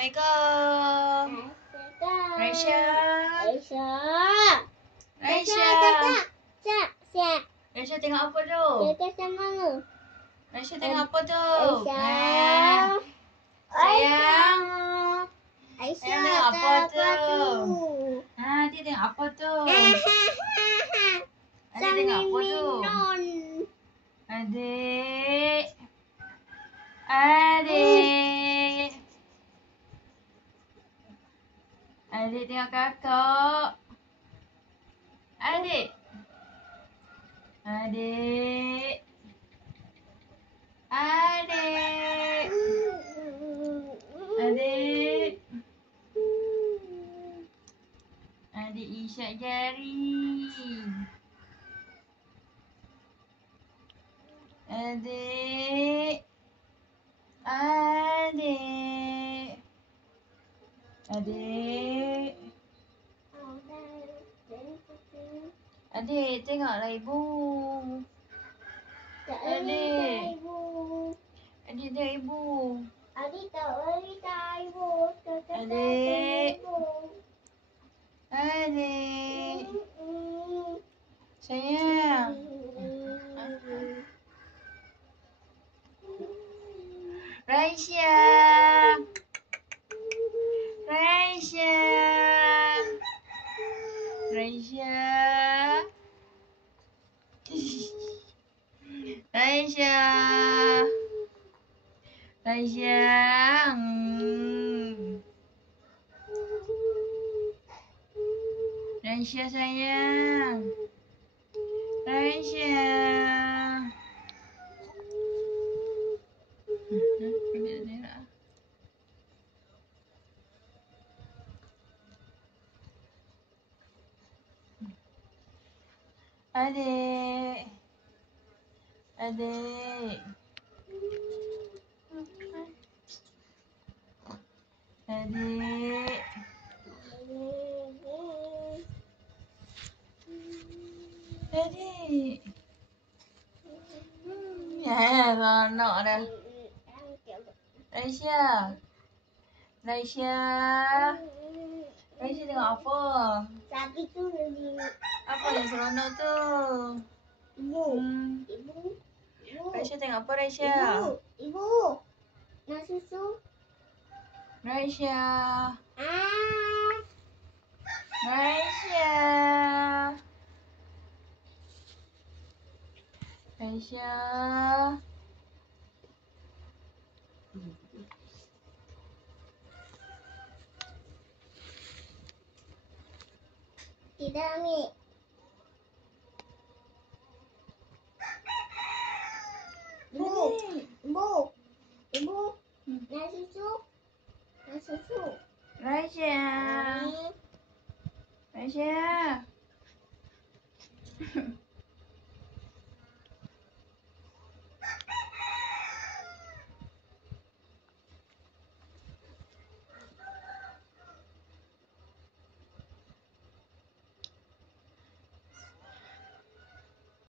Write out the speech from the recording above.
Assalamualaikum. Raisya. Raisya tengok apa tu? Raisya tengok apa tu? Sayang. Sayang tengok apa tu? Dia tengok apa tu? Adik tengok apa tu? Adik. Adik. Adik tengok kakak. Adik. Adik. Adik. Adik. Adik isyak jari. Adik. Adik. Adik. Adik, tengoklah ibu. Adik. Adik tengok ibu. Adik. Adik. Sayang. Raisya. Raisya. Raisya. Raisya. Raisya. Raisya sayang. Raisya. Adik. Adik. Adik. Adik. Ya, anak dah. Raisya. Raisya. Raisya tengok apa? Sapi tu lagi. Apa yang seronok tu? Ibu. Raisya tengok apa Raisya? Ibu. Nak susu? Raisya. Raisya. Raisya. Tidak ambil. Ibu. Nak susu? Nak susu? Raisya. Raisya.